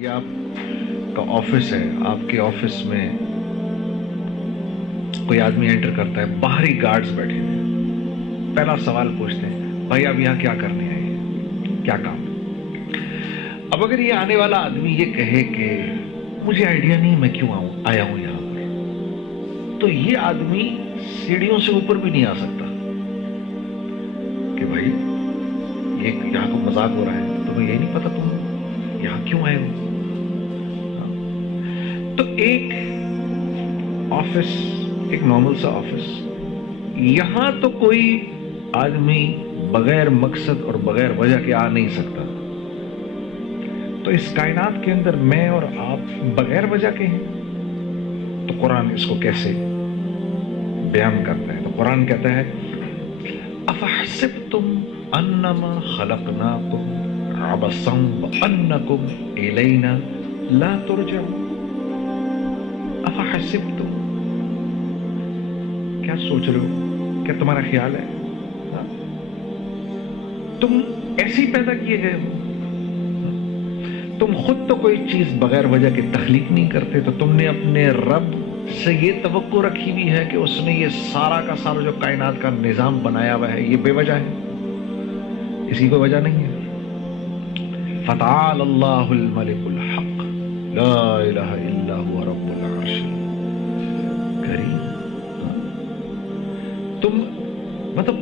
یہ آپ کا آفس ہے، آپ کے آفس میں کوئی آدمی انٹر کرتا ہے، باہری گارڈز بیٹھے ہیں، پہلا سوال پوچھتے ہیں بھائی آپ یہاں کیا کرنے آئے ہیں، کیا کام ہے؟ اب اگر یہ آنے والا آدمی یہ کہے کہ مجھے آئیڈیا نہیں میں کیوں آیا ہوں یہاں پر، تو یہ آدمی سیڑھیوں سے اوپر بھی نہیں آ سکتا کہ بھائی یہ یہاں کو مذاق ہو رہا ہے، تمہیں یہی نہیں پتا تم یہاں کیوں آئے ہو؟ تو ایک آفس، ایک نارمل سا آفس، یہاں تو کوئی آدمی بغیر مقصد اور بغیر وجہ کے آ نہیں سکتا، تو اس کائنات کے اندر میں اور آپ بغیر وجہ کے ہیں، تو قرآن اس کو کیسے بیان کرتا ہے؟ تو قرآن کہتا ہے افحسبتم انما خلقناکم عبثا وانکم الینا لا ترجعون۔ افحسبتم، کیا سوچ رہے ہو؟ کیا تمہارا خیال ہے تم ایسے ہی پیدا کیے گئے ہو؟ تم خود تو کوئی چیز بغیر وجہ کے تخلیق نہیں کرتے، تو تم نے اپنے رب سے یہ توقع رکھی ہوئی ہے کہ اس نے یہ سارا کا سارا جو کائنات کا نظام بنایا ہوا ہے یہ بے وجہ ہے، اس کی کوئی وجہ نہیں ہے۔ فتعال اللہ الملک الحق لا الہ الا هو رب العرش الکریم۔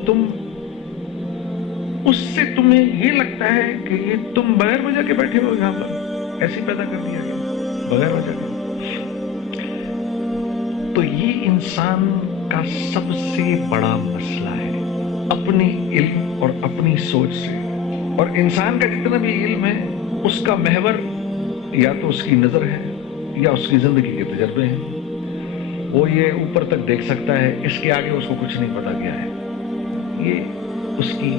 تم اس سے تمہیں یہ لگتا ہے کہ یہ تم بغیر وجہ کے بیٹھے ہو یہاں پر، ایسے پیدا کر دیا گیا بغیر وجہ کے۔ تو یہ انسان کا سب سے بڑا مسئلہ ہے، اپنی علم اور اپنی سوچ سے، اور انسان کا جتنا بھی علم ہے اس کا محور یا تو اس کی نظر ہے یا اس کی زندگی کے تجربے ہیں۔ وہ یہ اوپر تک دیکھ سکتا ہے، اس کے آگے اس کو کچھ نہیں پتا کیا ہے، یہ اس کی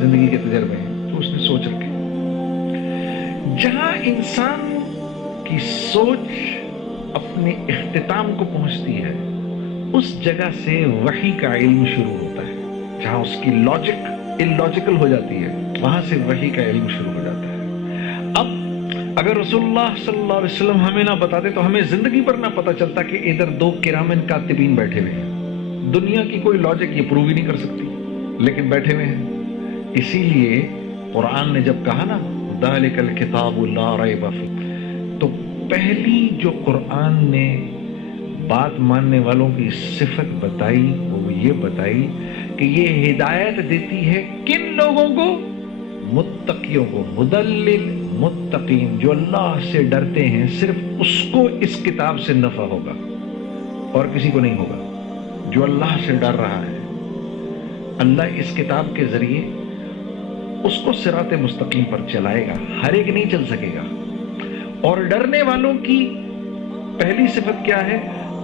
زندگی کے تجربے ہیں تو اس نے سوچ رکھے۔ جہاں انسان کی سوچ اپنے اختتام کو پہنچتی ہے اس جگہ سے وحی کا علم شروع ہوتا ہے، جہاں اس کی لاجک اللاجیکل ہو جاتی ہے وہاں سے وحی کا علم شروع ہو جاتا ہے۔ اب اگر رسول اللہ صلی اللہ علیہ وسلم ہمیں نہ بتاتے تو ہمیں زندگی پر نہ پتا چلتا کہ ادھر دو کرامن کاتبین بیٹھے ہوئے ہیں، دنیا کی کوئی لاجک یہ پروو ہی نہیں کر سکتی لیکن بیٹھے ہوئے ہیں۔ اسی لیے قرآن نے جب کہا نا ذالک الکتاب لا ریب فیہ، تو پہلی جو قرآن نے بات ماننے والوں کی صفت بتائی وہ یہ بتائی کہ یہ ہدایت دیتی ہے کن لوگوں کو؟ متقیوں کو، مدلل متقین، جو اللہ سے ڈرتے ہیں، صرف اس کو اس کتاب سے نفع ہوگا اور کسی کو نہیں ہوگا۔ جو اللہ سے ڈر رہا ہے اللہ اس کتاب کے ذریعے اس کو صراط مستقیم پر چلائے گا، ہر ایک نہیں چل سکے گا۔ اور ڈرنے والوں کی پہلی صفت کیا ہے؟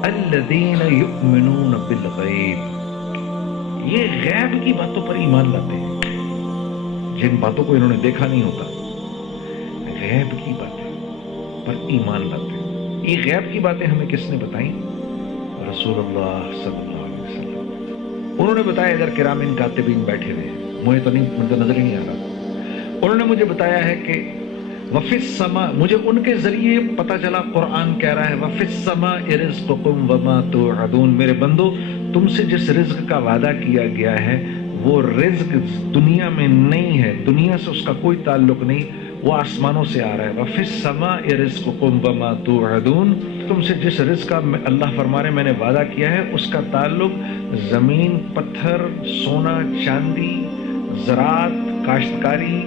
الذین یؤمنون بالغیب، یہ غیب کی باتوں پر ایمان لاتے ہیں، جن باتوں کو انہوں نے دیکھا نہیں ہوتا، غیب کی باتیں پر ایمان لاتے ہیں۔ یہ غیب کی باتیں ہمیں کس نے بتائیں؟ رسول اللہ صلی اللہ علیہ وسلم۔ انہوں نے بتایا ادھر کرامین کاتبین بیٹھے ہوئے ہیں، مجھے تو نظر ہی نہیں آ رہا۔ انہوں نے مجھے بتایا ہے کہ وفی السماء، مجھے ان کے ذریعے پتا چلا قرآن کہہ رہا ہے وفی السماء رزقکم وما توعدون، میرے بندو تم سے جس رزق کا وعدہ کیا گیا ہے وہ رزق دنیا میں نہیں ہے، دنیا سے اس کا کوئی تعلق نہیں، وہ آسمانوں سے آ رہا ہے۔ وفی السماء رزقکم وما توعدون، تم سے جس رزق کا اللہ فرما رہے میں نے وعدہ کیا ہے اس کا تعلق زمین، پتھر، سونا، چاندی، زراعت، کاشتکاری،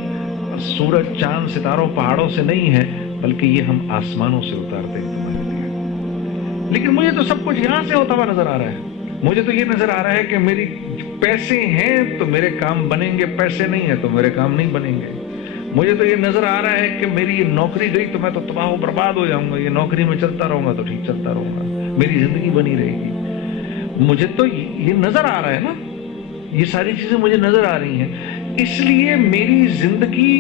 سورج، چاند، ستاروں، پہاڑوں سے نہیں ہے، بلکہ یہ ہم آسمانوں سے اتارتے ہیں تمہارے لیے۔ لیکن مجھے تو سب کچھ یہاں سے ہوتا ہوا نظر آ رہا ہے، مجھے تو یہ نظر آ رہا ہے کہ میری پیسے ہیں تو میرے کام بنیں گے، پیسے نہیں ہیں تو میرے کام نہیں بنیں گے۔ مجھے تو یہ نظر آ رہا ہے کہ میری یہ نوکری گئی تو میں تو تباہ و برباد ہو جاؤں گا، یہ نوکری میں چلتا رہوں گا تو ٹھیک چلتا رہوں گا، میری زندگی بنی رہے گی۔ مجھے تو یہ نظر آ رہا ہے نا، یہ ساری چیزیں مجھے نظر آ رہی ہیں، اس لیے میری زندگی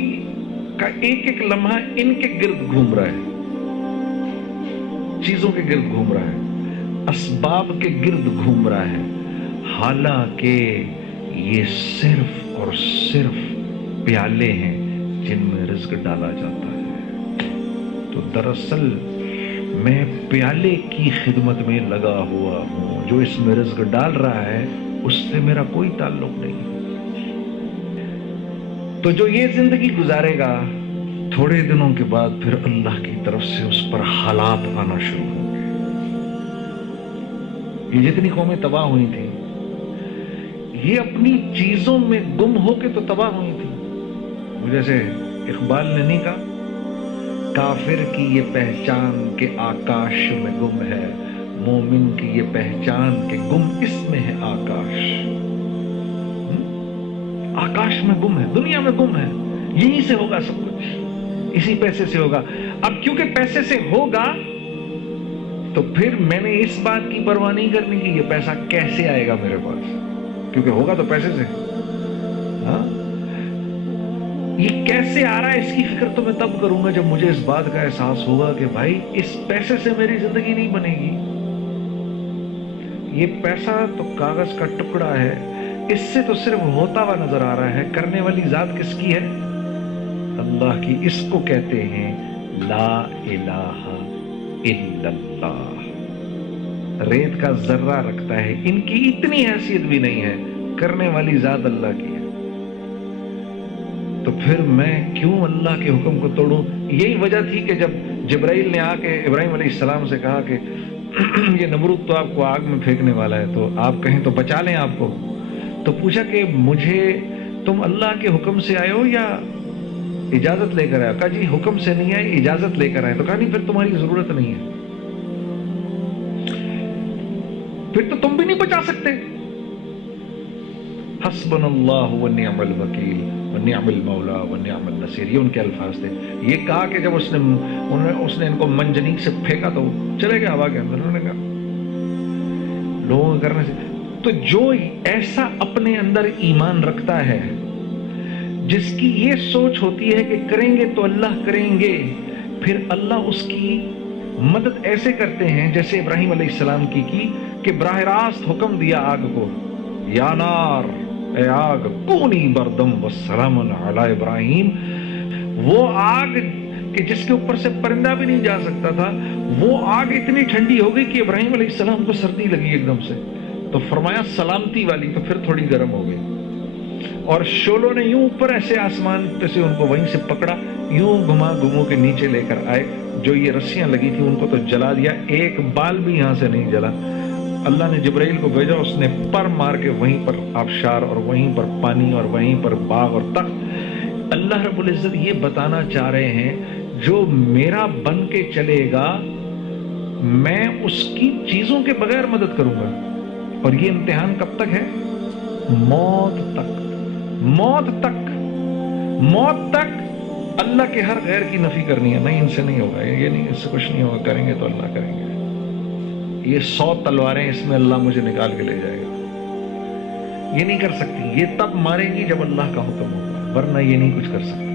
کا ایک ایک لمحہ ان کے گرد گھوم رہا ہے، چیزوں کے گرد گھوم رہا ہے، اسباب کے گرد گھوم رہا ہے، حالانکہ یہ صرف اور صرف پیالے ہیں جن میں رزق ڈالا جاتا ہے۔ تو دراصل میں پیالے کی خدمت میں لگا ہوا ہوں، جو اس میں رزق ڈال رہا ہے اس سے میرا کوئی تعلق نہیں۔ تو جو یہ زندگی گزارے گا، تھوڑے دنوں کے بعد پھر اللہ کی طرف سے اس پر حالات آنا شروع ہوں گے۔ یہ جتنی قومیں تباہ ہوئی تھیں، یہ اپنی چیزوں میں گم ہو کے تو تباہ ہوئی تھی۔ جیسے اقبال نے نہیں کہا، کافر کی یہ پہچان کہ آکاش میں گم ہے، مومن کی یہ پہچان کہ گم اس میں ہے آکاش۔ آکاش میں گم ہے، دنیا میں گم ہے، یہیں سے ہوگا سب کچھ، اسی پیسے سے ہوگا۔ اب کیونکہ پیسے سے ہوگا تو پھر میں نے اس بات کی پرواہ نہیں کرنی کہ یہ پیسہ کیسے آئے گا میرے پاس، کیونکہ ہوگا تو پیسے سے۔ ہاں، یہ کیسے آ رہا ہے اس کی فکر تو میں تب کروں گا جب مجھے اس بات کا احساس ہوگا کہ بھائی اس پیسے سے میری زندگی نہیں بنے گی۔ یہ پیسہ تو کاغذ کا ٹکڑا ہے، اس سے تو صرف ہوتا ہوا نظر آ رہا ہے، کرنے والی ذات کس کی ہے؟ اللہ کی۔ اس کو کہتے ہیں لا الہ الا اللہ۔ ریت کا ذرہ رکھتا ہے، ان کی اتنی حیثیت بھی نہیں ہے، کرنے والی ذات اللہ کی ہے۔ تو پھر میں کیوں اللہ کے حکم کو توڑوں؟ یہی وجہ تھی کہ جب جبرائیل نے آ کے ابراہیم علیہ السلام سے کہا کہ یہ نمرود تو آپ کو آگ میں پھینکنے والا ہے، تو آپ کہیں تو بچا لیں آپ کو۔ تو پوچھا کہ مجھے تم اللہ کے حکم سے آئے ہو یا اجازت لے کر آئے ہو؟ کہا جی حکم سے نہیں آئے، اجازت لے کر آئے۔ تو کہا نہیں، پھر تمہاری ضرورت نہیں ہے، پھر تو تم بھی نہیں بچا سکتے۔ حسبنا اللہ ونعم الوکیل ونعم المولا ونعم النصیر، یہ ان کے الفاظ تھے۔ یہ کہا کہ جب اس نے ان کو منجنیق سے پھینکا تو چلے گئے ہوا کے اندر۔ انہوں نے کہا لوگوں کے کرنے سے، تو جو ایسا اپنے اندر ایمان رکھتا ہے، جس کی یہ سوچ ہوتی ہے کہ کریں گے تو اللہ کریں گے، پھر اللہ اس کی مدد ایسے کرتے ہیں جیسے ابراہیم علیہ السلام کی کہ براہ راست حکم دیا آگ کو، یا نار، اے آگ کونی بردم والسلام علی ابراہیم۔ وہ آگ کہ جس کے اوپر سے پرندہ بھی نہیں جا سکتا تھا، وہ آگ اتنی ٹھنڈی ہو گئی کہ ابراہیم علیہ السلام کو سردی لگی ایک دم سے، تو فرمایا سلامتی والی، تو پھر تھوڑی گرم ہو گئی۔ اور شولوں نے یوں اوپر ایسے آسمان پہ سے ان کو وہیں سے پکڑا، یوں گھما گھمو کے نیچے لے کر آئے۔ جو یہ رسیاں لگی تھی ان کو تو جلا دیا، ایک بال بھی یہاں سے نہیں جلا۔ اللہ نے جبرائیل کو بھیجا، اس نے پر مار کے وہیں پر آبشار اور وہیں پر پانی اور وہیں پر باغ اور تخت۔ اللہ رب العزت یہ بتانا چاہ رہے ہیں جو میرا بن کے چلے گا میں اس کی چیزوں کے بغیر مدد کروں گا۔ اور یہ امتحان کب تک ہے؟ موت تک۔ موت تک، موت تک اللہ کے ہر غیر کی نفی کرنی ہے۔ نہیں، ان سے نہیں ہوگا، یہ نہیں، اس سے کچھ نہیں ہوگا، کریں گے تو اللہ کریں گے۔ یہ 100 تلواریں اس میں اللہ مجھے نکال کے لے جائے گا، یہ نہیں کر سکتی۔ یہ تب مارے گی جب اللہ کا حکم ہوگا، ورنہ یہ نہیں کچھ کر سکتی۔